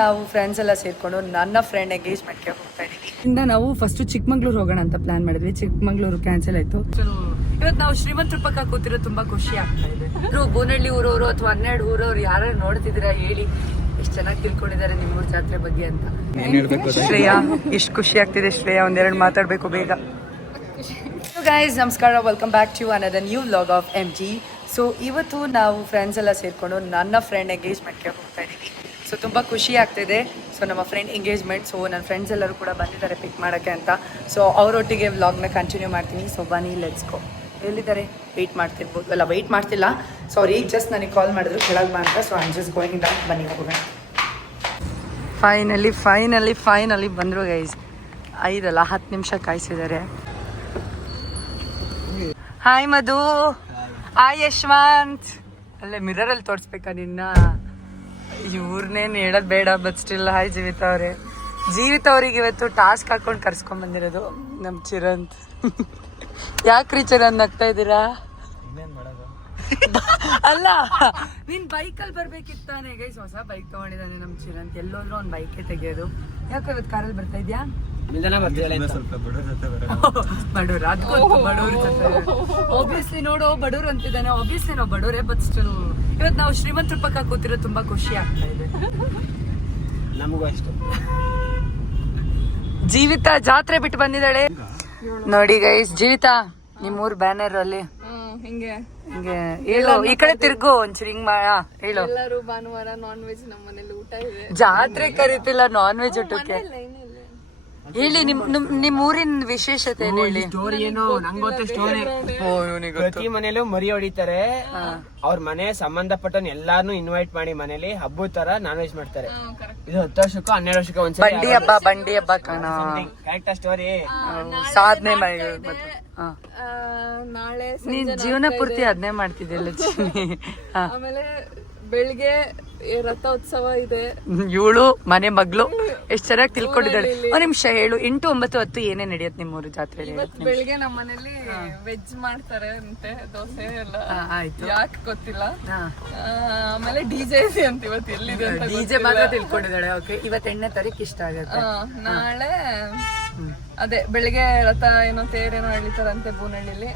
ನಾವು ಫ್ರೆಂಡ್ಸ್ ಎಲ್ಲ ಸೇರ್ಕೊಂಡು ನನ್ನ ಫ್ರೆಂಡ್ ಎಂಗೇಜ್ಮೆಂಟ್ಗೆ ಹೋಗ್ತಾ ಇದೀವಿ. ಇಂದ ನಾವು ಫಸ್ಟ್ ಚಿಕ್ಕಮಂಗ್ಳೂರ್ ಹೋಗೋಣ ಅಂತ ಪ್ಲಾನ್ ಮಾಡಿದ್ವಿ. ಚಿಕ್ಕಮಂಗ್ಳೂರು ಕ್ಯಾನ್ಸಲ್ ಆಯ್ತು. ಇವತ್ತು ನಾವು ಶ್ರೀಮಂತರ ಪಕ್ಕ ಕೂತಿರೋ ತುಂಬಾ ಖುಷಿ ಆಗ್ತಾ ಇದೆ. ಬೋನಹಳ್ಳಿ ಊರವರು ಅಥವಾ 12 ಊರವ್ರು ಯಾರು ನೋಡ್ತಿದ್ದೀರಾ ಹೇಳಿ, ಎಷ್ಟು ಚೆನ್ನಾಗಿ ತಿಳ್ಕೊಂಡಿದ್ದಾರೆ ನಿಮ್ಮೂರ್ ಜಾತ್ರೆ ಬಗ್ಗೆ ಅಂತ. ಶ್ರೇಯಾ ಎಷ್ಟು ಖುಷಿ ಆಗ್ತಿದೆ. ಶ್ರೇಯಾ ಒಂದೆರಡು ಮಾತಾಡ್ಬೇಕು ಬೇಗ. ಗೈಸ್ ನಮಸ್ಕಾರ, welcome back to another new vlog of MG. So ಇವತ್ತು ನಾವು ಫ್ರೆಂಡ್ಸ್ ಎಲ್ಲ ಸೇರ್ಕೊಂಡು ನನ್ನ ಫ್ರೆಂಡ್ ಎಂಗೇಜ್ಮೆಂಟ್ಗೆ ಹೋಗ್ತಾ ಇದೀವಿ. ಸೊ ತುಂಬ ಖುಷಿ ಆಗ್ತಿದೆ. ಸೊ ನಮ್ಮ ಫ್ರೆಂಡ್ ಎಂಗೇಜ್ಮೆಂಟ್. ಸೊ ನನ್ನ ಫ್ರೆಂಡ್ಸ್ ಎಲ್ಲರೂ ಕೂಡ ಬಂದಿದ್ದಾರೆ ಪಿಕ್ ಮಾಡೋಕ್ಕೆ ಅಂತ. ಸೊ ಅವರೊಟ್ಟಿಗೆ ವ್ಲಾಗ್ನ ಕಂಟಿನ್ಯೂ ಮಾಡ್ತೀನಿ. ಸೊ ಬನ್ನಿ, ಲೆಟ್ಸ್ ಗೋ. ಎಲ್ಲಿದ್ದಾರೆ? ವೆಯ್ಟ್ ಮಾಡ್ತಿರ್ಬೋದು. ಅಲ್ಲ, ವೆಯ್ಟ್ ಮಾಡ್ತಿಲ್ಲ, ಸಾರಿ, ಜಸ್ಟ್ ನನಗೆ ಕಾಲ್ ಮಾಡಿದ್ರು ಕೆಳಗೆ ಬಂದ. So I am just going down. ಬನ್ನಿ ಹೋಗೋಣ. ಫೈನಲಿ ಬಂದರು ಗೈಸ್. 10 ನಿಮಿಷ ಕಾಯಿಸಿದ್ದಾರೆ. ಹಾಯ್ ಮಧು, ಹಾಯ್ ಯಶ್ವಂತ್. ಅಲ್ಲೇ ಮಿರರಲ್ಲಿ ತೋರಿಸ್ಬೇಕಾ ನಿನ್ನ? ಇವ್ರನ್ನೇನು ಹೇಳೋದು ಬೇಡ, ಬಟ್ ಸ್ಟಿಲ್ ಹಾಯ್ ಜೀವಿತ ಅವರೇ. ಜೀವಿತ ಅವ್ರಿಗೆ ಇವತ್ತು ಟಾಸ್ಕ್ ಹಾಕೊಂಡು ಕರ್ಸ್ಕೊಂಡ್ ಬಂದಿರೋದು ನಮ್ಮ ಚಿರಂತ್. ಯಾಕ್ರಿ ಚಿರಂತ್ ನಗ್ತಾ ಇದ್ದೀರಾ? ಅಲ್ಲ, ನೀನ್ ಬೈಕಲ್ಲಿ ಬರ್ಬೇಕಿತ್ತಾನೆ ಗೈಸ್. ಹೊಸ ಬೈಕ್ ತಗೊಂಡಿದ್ದಾನೆ ನಮ್ಮ ಚಿರಂತ್. ಎಲ್ಲೋದ್ರೂ ಒಂದು ಬೈಕೇ ತೆಗಿಯೋದು. ಯಾಕೆ ಇವತ್ತು ಕಾರಲ್ಲಿ ಬರ್ತಾ ಇದ್ಯಾ? ಬಡವ್ರ ಆಬ್ವಿಯಸ್ಲಿ ನೋಡು, ಬಡವ್ರು ಅಂತಿದ್ದಾನೆ. ಆಬ್ವಿಯಸ್ಲಿ ನಾವು ಬಡವ್ರೆ, ಬಟ್ ಸ್ಟಿಲ್ ಇವತ್ತು ನಾವು ಶ್ರೀಮಂತರ ಪಕ್ಕ ಕೂತಿರೋ ತುಂಬಾ ಖುಷಿ ಆಗ್ತಾ ಇದೆ. ನಮಗೂ ಅಷ್ಟು. ಜೀವಿತ ಜಾತ್ರೆ ಬಿಟ್ಟು ಬಂದಿದ್ದಾಳೆ ನೋಡಿ ಗೈಸ್. ಜೀವಿತ, ನಿಮ್ಮೂರ್ ಬ್ಯಾನರ್ ಅಲ್ಲಿ ಹಿಂಗೆ ಹೇಳು, ಈ ಕಡೆ ತಿರ್ಗು ಒಂಚೂರು ಹಿಂಗ್ ಹೇಳು. ಎಲ್ಲರೂ ಭಾನುವಾರ ನಾನ್ ವೆಜ್ ನಮ್ಮ ಮನೇಲಿ ಊಟ ಇದೆ. ಜಾತ್ರೆ ಕರೀತಿಲ್ಲ, ನಾನ್ ವೆಜ್ ಊಟಕ್ಕೆ. ಹೇಳಿ ನಿಮ್ ಊರಿನ ವಿಶೇಷತೆ ಏನು ಹೇಳಿ. ಸ್ಟೋರಿ ಏನು ನಂಗೆ ಗೊತ್ತು. ಸ್ಟೋರಿ ಪ್ರತಿ ಮನೇಲೂ ಮರಿ ಹೊಡಿತಾರೆ. ಅವ್ರ ಮನೆ ಸಂಬಂಧಪಟ್ಟನ್ ಎಲ್ಲಾರ್ನು ಇನ್ವೈಟ್ ಮಾಡಿ ಮನೇಲಿ ಹಬ್ಬದ ತರ ನಾನ್ ವೆಜ್ ಮಾಡ್ತಾರೆ. ಇದು 10 ವರ್ಷಕ್ಕೂ 12 ವರ್ಷಕ್ಕೂ ಒಂದ್ಸಲ ಬಂಡಿ ಹಬ್ಬ ಕಣ. Correct story. ಸಾಧನೆ ನಾಳೆ ನೀನ್ ಜೀವನ ಪೂರ್ತಿ ಅದನ್ನೇ ಮಾಡ್ತಿದ್ದಿಲ್ಲ. ಆಮೇಲೆ ಬೆಳಿಗ್ಗೆ ರಥೋತ್ಸವ ಇದೆ. ಇವಳು ಮನೆ ಮಗ್ಳು ಎಷ್ಟ್ ಚೆನ್ನಾಗಿ ತಿಳ್ಕೊಂಡಿದ್ದಾಳೆ. ಒಂದ್ ನಿಮಿಷ ಹೇಳು, 8, 9, 10 ಏನೇ ನಡೆಯತ್ತೆ ನಿಮ್ಮೂರು ಜಾತ್ರೆ? ಬೆಳಿಗ್ಗೆ ನಮ್ಮ ಮನೇಲಿ ವೆಜ್ ಮಾಡ್ತಾರೆ ಅಂತೆ, ದೋಸೆ ಎಲ್ಲ. ಆಯ್ತು, ಯಾಕೆ ಗೊತ್ತಿಲ್ಲ. ಆಮೇಲೆ ಡಿಜೆ ಇದೆ ಅಂತ. ಇವತ್ತು ಎಲ್ಲಿದೆ ಅಂತ ಡಿಜೆ ಮಾತ್ರ ತಿಳ್ಕೊಂಡಿದ್ದಾಳೆ. ಓಕೆ, ಇವತ್ತು 8ನೇ ತಾರೀಕು ಇಷ್ಟ ಆಗುತ್ತೆ. ನಾಳೆ ಅದೇ ಬೆಳಿಗ್ಗೆ ರಥ ಏನೋ ತೇರೇನೋ ಎಳಿತಾರಂತೆ ಬೂನಹಳ್ಳಿಲಿ.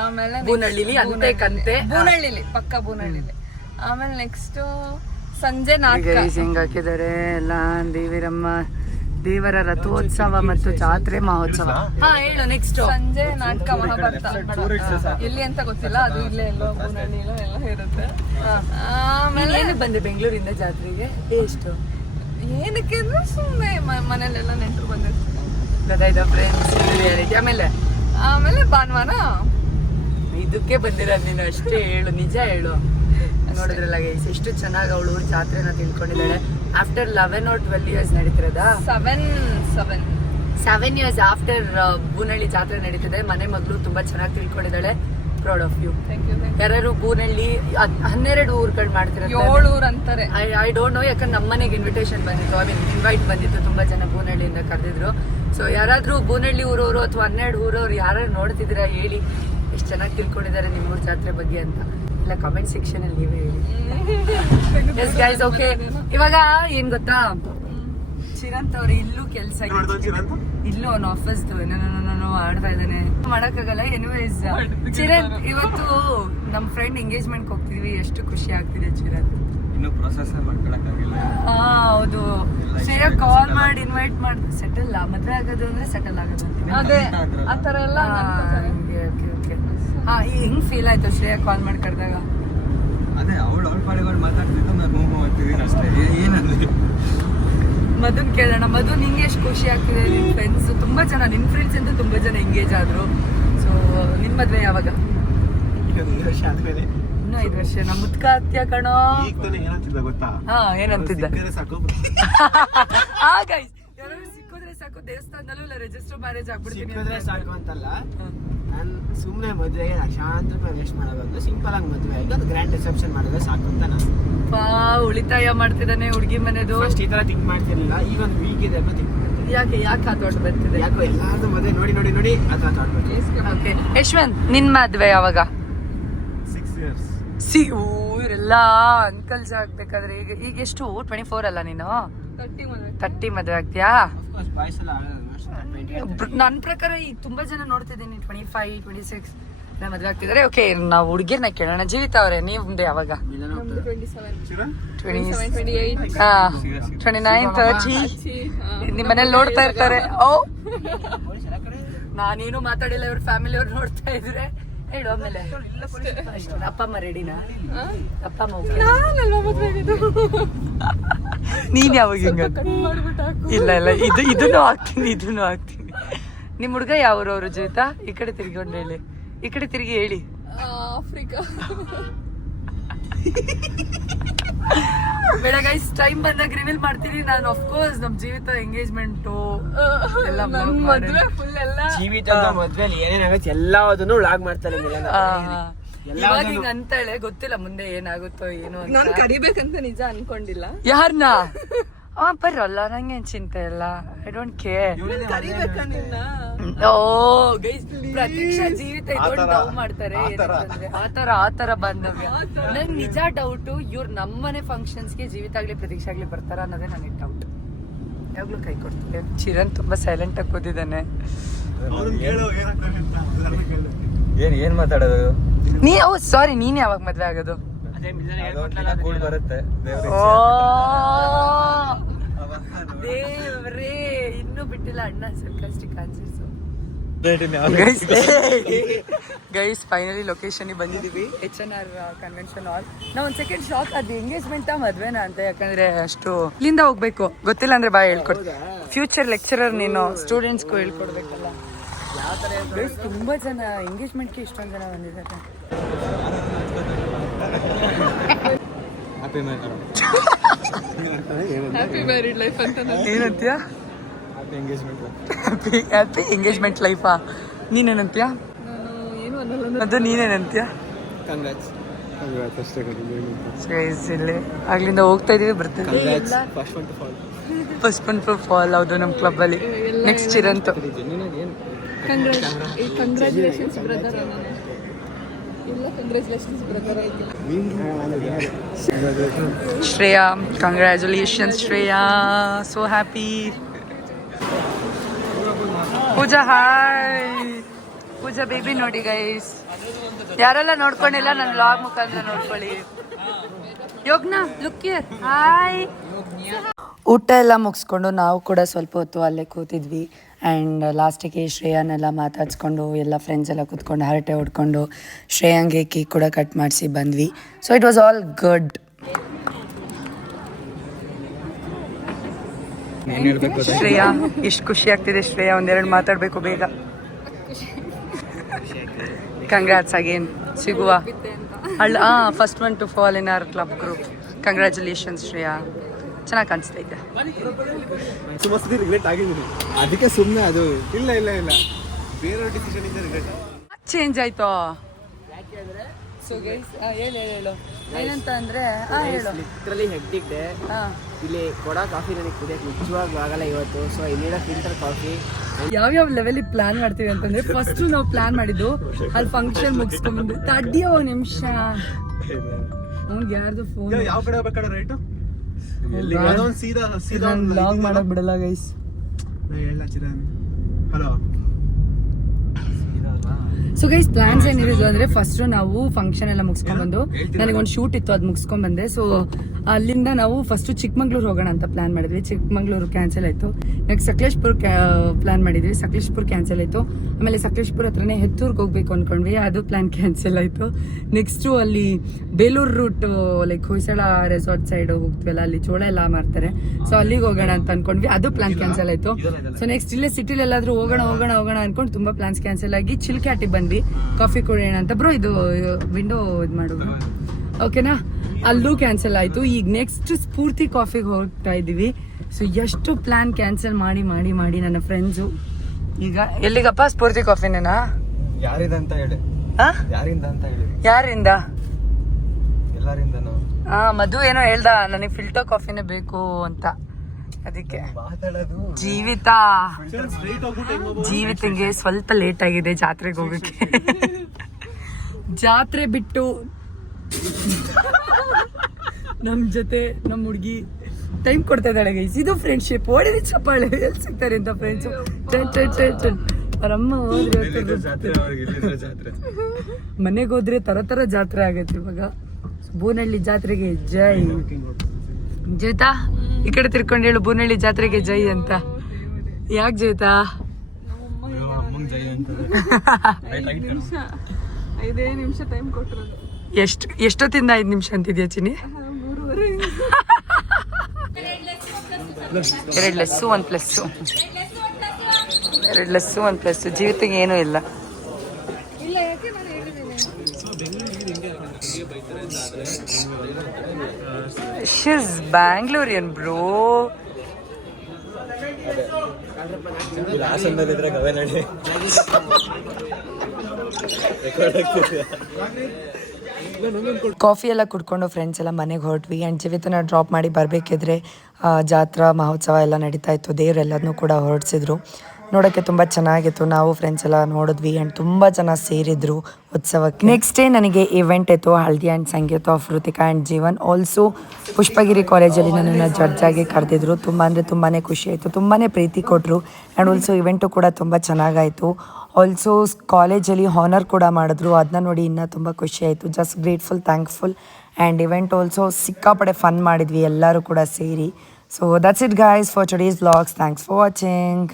ಆಮೇಲೆ ಬೂನಹಳ್ಳಿಲಿ ಪಕ್ಕ ಬೂನಹಳ್ಳಿಲಿ. ಆಮೇಲೆ ನೆಕ್ಸ್ಟ್ ಸಂಜೆ ನಾಟಕ ಹೆಂಗ್ ಹಾಕಿದ್ದಾರೆ ಎಲ್ಲ. ದೇವರ ರಥೋತ್ಸವ ಮತ್ತು ಜಾತ್ರೆ ಮಹೋತ್ಸವ. ಹಾ ಹೇಳು. ನೆಕ್ಸ್ಟ್ ಸಂಜೆ ನಾಟಕ ಮಹಾಭಾರತ. ಎಲ್ಲಿ ಅಂತ ಗೊತ್ತಿಲ್ಲ, ಅದು ಇಲ್ಲೇ ಎಲ್ಲೋ ಬೂನಹಳ್ಳಿಲೋ ಎಲ್ಲ ಇರುತ್ತೆ. ಆಮೇಲೆ ಏನಕ್ಕೆ ಬಂದೆ ಬೆಂಗಳೂರಿಂದ ಜಾತ್ರೆಗೆ? ಎಷ್ಟು ಏನಕ್ಕೆ ಅಂದ್ರೆ ಸುಮ್ಮನೆ ಮನೇಲೆಲ್ಲ ನೆಂಟರು ಬಂದಿರ್ತಾರೆ. ಆಮೇಲೆ ಭಾನುವಾರ ಇದಕ್ಕೆ ಬಂದಿರೋದು ನೀನು ಅಷ್ಟೇ ಹೇಳು, ನಿಜ ಹೇಳು. ನೋಡಿದ್ರಲ್ಲ ಗೈಸ್, ಎಷ್ಟು ಚೆನ್ನಾಗಿ ಅವಳು ಜಾತ್ರೆನ ತಿಳ್ಕೊಂಡಿದ್ದಾಳೆ. ಆಫ್ಟರ್ 11 or 12 years ನಡೀತಿರೋದ. 7 years ಆಫ್ಟರ್ ಬೂನಹಳ್ಳಿ ಜಾತ್ರೆ ನಡೀತಿದೆ. ಮನೆ ಮಗಳು ತುಂಬಾ ಚೆನ್ನಾಗಿ ತಿಳ್ಕೊಂಡಿದ್ದಾಳೆ. Proud of you. ಯಾರು ಬೂನಹಳ್ಳಿ 12 ಊರುಗಳು ಮಾಡ್ತಿರೋದು, 7 ಊರು ಅಂತಾರೆ. ಐ ಡೋಂಟ್ ನೋ, ಯಾಕಂದ್ರೆ ನಮ್ಮ ಮನೆಗೆ ಇನ್ವಿಟೇಷನ್ ಬಂದಿತ್ತು. ಐ ಮೀನ್ ಇನ್ವೈಟ್ ಬಂದಿತ್ತು. ತುಂಬಾ ಜನ ಬೂನಹಳ್ಳಿಯಿಂದ ಕರೆದಿದ್ರು. ಸೊ ಯಾರಾದ್ರೂ ಬೂನಹಳ್ಳಿ ಊರವರು ಅಥವಾ 12 ಊರವ್ರು ಯಾರು ನೋಡ್ತಿದ್ದೀರಾ ಹೇಳಿ, ಎಷ್ಟು ಚೆನ್ನಾಗಿ ತಿಳ್ಕೊಂಡಿದ್ದಾರೆ ನಿಮ್ಮೂರ್ ಜಾತ್ರೆ ಬಗ್ಗೆ ಅಂತ. ಇಲ್ಲ, ಕಾಮೆಂಟ್ ಸೆಕ್ಷನ್ ಅಲ್ಲಿ ನೀವೇ ಹೇಳಿ. Yes guys, okay. ಇವಾಗ ಏನ್ ಗೊತ್ತಾ, ಚಿರಂತ್ ಅವ್ರು ಇಲ್ಲೂ ಕೆಲಸ, ಇಲ್ಲೂ ಅವ್ನ ಆಫೀಸ್ ಆಡ್ತಾ ಇದ್ದಾನೆ, ಮಾಡಕ್ಕಾಗಲ್ಲ. ಎನಿವೇಸ್ ಚಿರಂತ್, ಇವತ್ತು ನಮ್ ಫ್ರೆಂಡ್ ಎಂಗೇಜ್ಮೆಂಟ್ ಹೋಗ್ತಿದೀವಿ. ಎಷ್ಟು ಖುಷಿ ಆಗ್ತಿದೆ ಚಿರಂತ್. ಹೌದು, ಶ್ರೇಯ ಕಾಲ್ ಮಾಡಿ ಇನ್ವೈಟ್ ಮಾಡಿ. ಸೆಟಲ್ ಮದ್ವೆ ಆಗೋದು ಅಂದ್ರೆ ಸೆಟಲ್ ಆಗೋದು ಅಂತೀವಿ. ಅದೇ ಆತರ ಎಲ್ಲ. ಹಾ, ಹೆಂಗ್ ಫೀಲ್ ಆಯ್ತು ಶ್ರೇಯ ಕಾಲ್ ಮಾಡಿ ಕರೆದಾಗ? ಅದೇ ಅವಳು ಪಾಡಿಗಳು ಮಾತಾಡ್ತಿದ್ದು ನಾನು ಹೋಗ್ತಿದ್ದೀನಿ ಅಷ್ಟೇ. ಏನಂದ್ರೆ ಮಧುನ್ ಕೇಳೋಣ. ಮಧು, ನಿಂಗೆ ಎಷ್ಟು ಖುಷಿ ಆಗ್ತಿದೆ? ನಿನ್ ಫ್ರೆಂಡ್ಸ್ ತುಂಬಾ ಜನ, ನಿನ್ ಫ್ರೆಂಡ್ಸ್ ಅಂತ ತುಂಬಾ ಜನ ಎಂಗೇಜ್ ಆದ್ರು. ಸೊ ನಿನ್ ಮದ್ವೆ ಯಾವಾಗ? 5 ವರ್ಷ ಆದ್ಮೇಲೆ. ಇನ್ನೂ 5 ವರ್ಷ. ನಮ್ಮ ಮುದ್ಕ ಆಗ್ತೀಯ ಕಣೋ. ಏನಂತಿದ್ದ ಗೊತ್ತಾ? ಹಾ, ಏನಂತಿದ್ದ? ಸಾಕು ಯಾರು ಸಿಕ್ಕಿದ್ರೆ ಸಾಕು, ದೇವಸ್ಥಾನದಲ್ಲೂ ಇಲ್ಲ ರಿಜಿಸ್ಟರ್ ಮ್ಯಾರೇಜ್ ಆಗ್ಬಿಡ್ತೀನಿ ಸಾಕು ಅಂತಲ್ಲ. ನಾನು ಸುಮ್ಮನೆ ಮದುವೆಗೆ ಲಕ್ಷಾಂತರ ರೂಪಾಯಿ ವೇಸ್ಟ್ ಮಾಡೋದು, ಸಿಂಪಲ್ ಆಗಿ ಮದುವೆ ಆಗಿ ಒಂದು ಗ್ರ್ಯಾಂಡ್ ರಿಸೆಪ್ಷನ್ ಮಾಡಿದ್ರೆ ಸಾಕು ಅಂತ ನಾನು ಉಳಿತಾಯ ಮಾಡ್ತಿದ್ದಾನೆ. ಹುಡುಗಿ ಮನೆದು ಫಸ್ಟ್ ಈ ತರ ಥಿಂಕ್ ಮಾಡ್ತಿರ್ಲಿಲ್ಲ. ಈಗ ಒಂದು ವೀಕ್ ಇದೆ ಅಂತ ಥಿಂಕ್ ಮಾಡ್ತೀನಿ. ಯಾಕೆ ಆ ಥಾಟ್ ಬರ್ತಿದೆ? ಯಾಕೋ ಎಲ್ಲಾರ್ದು ಮದುವೆ ನೋಡಿ ಅಥವಾ ಥಾಟ್ ಬರ್ತೀನಿ. ಓಕೆ, ಯಶ್ವಂತ್, ನಿನ್ ಮದ್ವೆ ಯಾವಾಗ? 6 years. ಇವರೆಲ್ಲ ಅಲ್ಲ ಅಂಕಲ್ಸ್ ಆಗ್ಬೇಕಾದ್ರೆ ಈಗ ಎಷ್ಟು 24 ಅಲ್ಲ ನೀನು 30 ಮದುವೆ ಆಗ್ತೀಯಾ? ಬಾಯ್ಸ್ ಎಲ್ಲ ನನ್ನ ಪ್ರಕಾರ ಈಗ ತುಂಬಾ ಜನ ನೋಡ್ತಿದ್ದೀನಿ 25, 26 ಮದುವೆ ಆಗ್ತಿದ್ದಾರೆ. ಓಕೆ, ನಾವು ಹುಡುಗಿರ್ನ ಕೇಳೋಣ. ಜೀವಿತ ಅವರೇ, ನೀವು ಮುಂದೆ ಯಾವಾಗ? 29, 30 ನಿಮ್ ಮನೇಲಿ ನೋಡ್ತಾ ಇರ್ತಾರೆ. ಓ, ನಾನೇನು ಮಾತಾಡಿಲ್ಲ, ಇವ್ರ ಫ್ಯಾಮಿಲಿ ಅವ್ರು ನೋಡ್ತಾ ಇದ್ರೆ ಹೇಳು. ಆಮೇಲೆ ಅಪ್ಪ ಅಮ್ಮ ರೆಡಿನಾ? ಅಪ್ಪ ಅಮ್ಮ ನೀನ್ ಯಾವಾಗ? ಇಲ್ಲ ಇಲ್ಲ, ಇದನ್ನು ಹಾಕ್ತೀನಿ. ನಿಮ್ ಹುಡುಗ ಯಾವ್ರವ್ರು ಜೀವಿತ? ಈ ಕಡೆ ತಿರ್ಕೊಂಡು ಹೇಳಿ, ಈ ಕಡೆ ತಿರುಗಿ ಹೇಳಿ. ಆಫ್ರಿಕಾ. ಬೇಡ ಗೈಸ್, ಟೈಮ್ ಬಂದಾಗ ರಿವೀಲ್ ಮಾಡ್ತೀನಿ ನಾನು. ಅಫ್ಕೋರ್ಸ್ ನಮ್ ಜೀವಿತ ಎಂಗೇಜ್ಮೆಂಟ್ ಎಲ್ಲ ಮದ್ವೆ ಫುಲ್ ಎಲ್ಲ ಜೀವಿತದ ಮದ್ವೆಲಿ ಏನೇನಾಗುತ್ತೆ ಎಲ್ಲದನ್ನು ವ್ಲಾಗ್ ಮಾಡ್ತಾರೆ. ಇವಾಗ ಹಿಂಗ ಅಂತಾಳೆ, ಗೊತ್ತಿಲ್ಲ ಮುಂದೆ ಏನಾಗುತ್ತೋ ಏನೋ ಅಂತ. ನಾನ್ ಕರಿಬೇಕಂತ ನಿಜ ಅನ್ಕೊಂಡಿಲ್ಲ. ಯಾರನ್ನ? ಬರೋಲ್ಲ, ನಂಗೇನ್ ಚಿಂತೆ ಇಲ್ಲ. I don't care. ಕರಿಬೇಕ ನಿನ್ನ. ಓ ಗೈಸ್, ಪ್ರತೀಕ್ಷಾ ಜೀವಿತ ಇದೊಂದು ಡೌ ಮಾಡ್ತಾರೆ. ಆತರ ಬಾಂಧವ್ಯ. ನನ್ ನಿಜ ಡೌಟ್, ಇವ್ರು ನಮ್ಮನೆ ಫಂಕ್ಷನ್ಸ್ಗೆ ಜೀವಿತ ಆಗ್ಲಿ ಪ್ರತೀಕ್ಷಾ ಆಗ್ಲಿ ಬರ್ತಾರ ಅನ್ನೋದೇ ನನಗೆ ಡೌಟ್. ಯಾವಾಗ್ಲೂ ಕೈ ಕೊಡ್ತೀವಿ. ಚಿರಣ್ ತುಂಬಾ ಸೈಲೆಂಟ್ ಆಗಿ ಕೂತಿದ್ದಾನೆ. ಏನ್ ಮಾತಾಡೋದು? ಸಾರಿ, ನೀನ್ ಯಾವಾಗ ಮದ್ವೆ ಆಗೋದು? ಬರುತ್ತೆ ಓ ದೇವ್ರೇ, ಇನ್ನೂ ಬಿಟ್ಟಿಲ್ಲ ಅಣ್ಣ sarcastic answers. Guys finally location ಬಂದಿದೀವಿ, HNR ಕನ್ವೆನ್ಷನ್ ಹಾಲ್. ನಾವು ಒಂದ್ ಸೆಕೆಂಡ್ ಶಾಕ್ ಅದು ಎಂಗೇಜ್ಮೆಂಟ್ ಮದ್ವೆನಾ ಅಂತ. ಯಾಕಂದ್ರೆ ಅಷ್ಟು ಇಲ್ಲಿಂದ ಹೋಗ್ಬೇಕು, ಗೊತ್ತಿಲ್ಲ ಅಂದ್ರೆ ಬಾ ಹೇಳ್ಕೊಡ್ತೀನಿ. ಫ್ಯೂಚರ್ ಲೆಕ್ಚರರ್ ನೀನು, ಸ್ಟೂಡೆಂಟ್ಸ್ಗೂ ಹೇಳ್ಕೊಡ್ಬೇಕಲ್ಲ. ಗೈಸ್ ತುಂಬಾ ಜನ ಎಂಗೇಜ್ಮೆಂಟ್ಗೆ ಇಷ್ಟೊಂದು ಜನ ಬಂದಿದ್ದಾರೆ. ಹ್ಯಾಪಿ ಮ್ಯಾರಿಡ್ ಲೈಫ್ ಅಂತ ಏನಂತೀಯ? Happy engagement ಲೈಫಾ? ನೀನೇನಂತೀಯ? ಏನು ಅನ್ನಲ್ಲ. ಅದು ನೀನೇನಂತೀಯ? ಇಲ್ಲಿ ಆಗ್ಲಿಂದ ಹೋಗ್ತಾ ಇದೀವಿ, ಬರ್ತೀವಿ. First one to fall. ಹೌದು, ನಮ್ಮ ಕ್ಲಬ್ ಅಲ್ಲಿ ನೆಕ್ಸ್ಟ್ ಚಿರಂತು. Congratulations brother. ಇಲ್ಲ, congratulations brother. Shreya, congratulations Shreya, so happy. Pooja, hi Pooja baby. ನೋಡಿ ಗೈಸ್, ಯಾರೆಲ್ಲ ನೋಡ್ಕೊಂಡಿಲ್ಲ ನನ್ನ ವ್ಲಾಗ್ ಮುಖಾಂತರ ನೋಡ್ಕೊಳ್ಳಿ. ಯೋಗ್ನ, ಲುಕ್ ಹಿಯರ್, ಹಾಯ್. ಊಟ ಎಲ್ಲ ಮುಗಿಸ್ಕೊಂಡು ನಾವು ಕೂಡ ಸ್ವಲ್ಪ ಹೊತ್ತು ಅಲ್ಲೇ ಕೂತಿದ್ವಿ. ಆ್ಯಂಡ್ ಲಾಸ್ಟಿಗೆ ಶ್ರೇಯಾನೆಲ್ಲ ಮಾತಾಡ್ಸ್ಕೊಂಡು ಎಲ್ಲ ಫ್ರೆಂಡ್ಸ್ ಎಲ್ಲ ಕೂತ್ಕೊಂಡು ಹರಟೆ ಹೊಡ್ಕೊಂಡು ಶ್ರೇಯಾಂಗೆ ಕೇಕ್ ಕೂಡ ಕಟ್ ಮಾಡಿಸಿ ಬಂದ್ವಿ. So it was all good. Shreya, ಎಷ್ಟು ಖುಷಿ ಆಗ್ತಿದೆ ಶ್ರೇಯಾ, ಒಂದೆರಡು ಮಾತಾಡಬೇಕು ಬೇಗ. ಕಂಗ್ರಾಟ್ಸ್ ಅಗೇನ್, ಸಿಗುವ. First one to fall in our club group. Congratulations Shreya, ಚೆನ್ನಾಗಿ ಕಾಣಿಸ್ತಾ ಇದೆ. ರಿಗ್ರೆಟ್ ಆಗಿದ್ದೀನಿ, ಅದಕ್ಕೆ ಸುಮ್ಮನೆ ಅದು. ಇಲ್ಲ ಬೇರೆ ಡಿಸಿಷನ್ ಇಂದ ರಿಗ್ರೆಟ್ ಚೇಂಜ್ ಆಯ್ತು. ಸೊ ಗೈಸ್, ಹೇಳು ಏನಂತ ಅಂದ್ರೆ ಲಿಟ್ರಲಿ ಹೆಕ್ಟಿಕ್ ಡೇ. ಇಲ್ಲಿ ಕೊಡ ಕಾಫಿ ನನಗೆ ಕುಡಿಯಕ್ಕೆ ನಿಜವಾಗ್ಲೂ ಆಗಲ್ಲ ಇವತ್ತು. ಸೊ ಇಲ್ಲಿರೋ ಫಿಲ್ಟರ್ ಕಾಫಿ. ಯಾವ್ಯಾವ ಲೆವೆಲಿಗೆ ಪ್ಲಾನ್ ಮಾಡ್ತೀವಿ ಅಂತಂದ್ರೆ, ಫಸ್ಟ್ ನಾವು ಪ್ಲಾನ್ ಮಾಡಿದ್ದು ಅಲ್ಲಿ ಫಂಕ್ಷನ್ ಮುಗಿಸ್ಕೊಂಡ್ಬಂದು ತಡ್ಡಿಯೋ ನಿಮಿಷ. ಅವ್ನಿಗೆ ಯಾರ್ದು ಫೋನ್, ಯಾವ ಕಡೆ ಹೋಗ್ಬೇಕಾದ್ರೆ ರೈಟು ಸೀದಾ ಲಾಗ್ ಮಾಡಕ್ ಬಿಡಲ್ಲ guys. Hello. So guys, plans ಏನಿರೋದು ಅಂದ್ರೆ, ಫಸ್ಟ್ ನಾವು ಫಂಕ್ಷನ್ ಎಲ್ಲ ಮುಗಿಸ್ಕೊಂಡ್ಬಂದು, ನನಗೆ ಒಂದು ಶೂಟ್ ಇತ್ತು, ಅದು ಮುಗಿಸ್ಕೊಂಡ್ ಬಂದೆ. ಸೊ ಅಲ್ಲಿಂದ ನಾವು ಫಸ್ಟ್ ಚಿಕ್ಕಮಂಗ್ಳೂರು ಹೋಗೋಣ ಅಂತ ಪ್ಲಾನ್ ಮಾಡಿದ್ವಿ. ಚಿಕ್ಕಮಂಗ್ಳೂರು ಕ್ಯಾನ್ಸಲ್ ಆಯ್ತು. ನೆಕ್ಸ್ಟ್ ಸಕಲೇಶ್ಪುರ ಪ್ಲಾನ್ ಮಾಡಿದ್ವಿ, ಸಕಲೇಶ್ಪುರ ಕ್ಯಾನ್ಸಲ್ ಆಯ್ತು. ಆಮೇಲೆ ಸಕಲೇಶ್ಪುರ ಹತ್ರನೇ ಹೆತ್ತೂರ್ಗೆ ಹೋಗ್ಬೇಕು ಅನ್ಕೊಂಡ್ವಿ, ಅದು ಪ್ಲಾನ್ ಕ್ಯಾನ್ಸಲ್ ಆಯ್ತು. ನೆಕ್ಸ್ಟು ಅಲ್ಲಿ Belur route, like Hoysala resort side ಹೋಗ್ತೀವಲ್ಲ, ಅಲ್ಲಿ ಚೋಳ ಎಲ್ಲ ಮಾರ್ತಾರೆ. ಸೊ ಅಲ್ಲಿಗೆ ಹೋಗೋಣ ಅಂತ ಅನ್ಕೊಂಡ್ವಿ, ಅದು ಪ್ಲಾನ್ ಕ್ಯಾನ್ಸಲ್ ಆಯ್ತು. ಸೊ ನೆಕ್ಸ್ಟ್ ಇಲ್ಲೇ ಸಿಟಿಲಿ ಎಲ್ಲಾದ್ರೂ ಹೋಗೋಣ ಅನ್ಕೊಂಡು ತುಂಬಾ ಪ್ಲಾನ್ಸ್ ಕ್ಯಾನ್ಸಲ್ ಆಗಿ ಚಿಲ್ಕ್ಯಾಟಿಗೆ ಬಂದ್ವಿ ಕಾಫಿ ಕುಡಿಯೋಣ ಅಂತ. ಬ್ರೋ, ಇದು ವಿಂಡೋ ಇದು ಮಾಡೋದು ಓಕೆನಾ? ಅಲ್ಲೂ ಕ್ಯಾನ್ಸಲ್ ಆಯ್ತು. ಈಗ ನೆಕ್ಸ್ಟ್ ಸ್ಫೂರ್ತಿ ಕಾಫಿಗೆ ಹೋಗ್ತಾ ಇದೀವಿ. ಸೊ ಎಷ್ಟು ಪ್ಲಾನ್ ಕ್ಯಾನ್ಸಲ್ ಮಾಡಿ ಮಾಡಿ ಮಾಡಿ ನನ್ನ ಫ್ರೆಂಡ್ಸು ಈಗ ಎಲ್ಲಿಗಪ್ಪ? ಸ್ಫೂರ್ತಿ ಕಾಫಿನೇನಾ? ಯಾರಿಂದ ಅಂತ ಹೇಳಿ. ಯಾರಿಂದ? ಎಲ್ಲರಿಂದನೂ. ಮಧು ಏನೋ ಹೇಳ್ದ, ನನಗೆ ಫಿಲ್ಟರ್ ಕಾಫಿನೇ ಬೇಕು ಅಂತ. ಅದಕ್ಕೆ ಜೀವಿತಂಗೆ ಸ್ವಲ್ಪ ಲೇಟ್ ಆಗಿದೆ ಜಾತ್ರೆಗೆ ಹೋಗಕ್ಕೆ. ಜಾತ್ರೆ ಬಿಟ್ಟು ನಮ್ಮ ಜೊತೆ ನಮ್ಮ ಹುಡುಗಿ ಟೈಮ್ ಕೊಡ್ತಾ ಇದ್ದಾಳೆ ಗೈಸ್. ಇದು ಫ್ರೆಂಡ್ಶಿಪ್. ಓಡಿದ ಚಪ್ಪಾಳೆ ಎಲ್ಲಿ ಸಿಗ್ತಾರೆ ಅಂತ ಫ್ರೆಂಡ್ಸು. ಅವರಮ್ಮ ಹೋದ್ರೆ ಮನೆಗೆ ಹೋದ್ರೆ ತರ ಜಾತ್ರೆ ಆಗತ್ತೆ ಇವಾಗ. ಬೂನಹಳ್ಳಿ ಜಾತ್ರೆಗೆ ಜೈ. ಜೈತಾ ಈ ಕಡೆ ತಿರ್ಕೊಂಡು ಹೇಳು ಬೂನಹಳ್ಳಿ ಜಾತ್ರೆಗೆ ಜೈ ಅಂತ. ಯಾಕೆ ಜೈತಾ? 5 ನಿಮಿಷ ಟೈಮ್ ಕೊಟ್ಟಿರೋದು. ಎಷ್ಟೊತ್ತಿಂದ 5 ನಿಮಿಷ ಅಂತಿದ್ಯಾ Chini? 2 less 1 plus. 2 less 1 plus. ಜೀವಿತಕ್ಕೆ ಏನೂ ಇಲ್ಲ. ಇಲ್ಲ, ಯಾಕೆ ನಾನು ಹೇಳಿದ್ದೀನಿ. She's Bangalorean bro. ಕಾಫಿ ಎಲ್ಲ ಕುಡ್ಕೊಂಡು ಫ್ರೆಂಡ್ಸ್ ಎಲ್ಲ ಮನೆಗೆ ಹೊರಟ್ವಿ. ಆ್ಯಂಡ್ ಜೀವಿತನ ಡ್ರಾಪ್ ಮಾಡಿ ಬರಬೇಕಿದ್ರೆ ಜಾತ್ರಾ ಮಹೋತ್ಸವ ಎಲ್ಲ ನಡೀತಾ ಇತ್ತು. ದೇವರೆಲ್ಲದನ್ನೂ ಕೂಡ ಹೊರಡಿಸಿದ್ರು. ನೋಡೋಕ್ಕೆ ತುಂಬ ಚೆನ್ನಾಗಿತ್ತು. ನಾವು ಫ್ರೆಂಡ್ಸ್ ಎಲ್ಲ ನೋಡಿದ್ವಿ ಆ್ಯಂಡ್ ತುಂಬ ಜನ ಸೇರಿದ್ರು ಉತ್ಸವಕ್ಕೆ. ನೆಕ್ಸ್ಟ್ ಡೇ ನನಗೆ ಇವೆಂಟ್ ಇತ್ತು, haldi and sangeet of Ritika and Jeevan. Also Pushpagiri ಕಾಲೇಜಲ್ಲಿ ನನ್ನನ್ನು ಜಡ್ಜಾಗಿ ಕರೆದಿದ್ರು. ತುಂಬ ಅಂದರೆ ತುಂಬಾ ಖುಷಿ ಆಯಿತು, ತುಂಬಾ ಪ್ರೀತಿ ಕೊಟ್ಟರು. ಆ್ಯಂಡ್ ಆಲ್ಸೋ ಇವೆಂಟು ಕೂಡ ತುಂಬ ಚೆನ್ನಾಗಾಯಿತು. ಆಲ್ಸೋ ಕಾಲೇಜಲ್ಲಿ ಹಾನರ್ ಕೂಡ ಮಾಡಿದ್ರು. ಅದನ್ನ ನೋಡಿ ಇನ್ನೂ ತುಂಬ ಖುಷಿ ಆಯಿತು. Just grateful, thankful. And event also ಸಿಕ್ಕಾಪಡೆ ಫನ್ ಮಾಡಿದ್ವಿ ಎಲ್ಲರೂ ಕೂಡ ಸೇರಿ. So that's it guys for today's vlogs. Thanks for watching.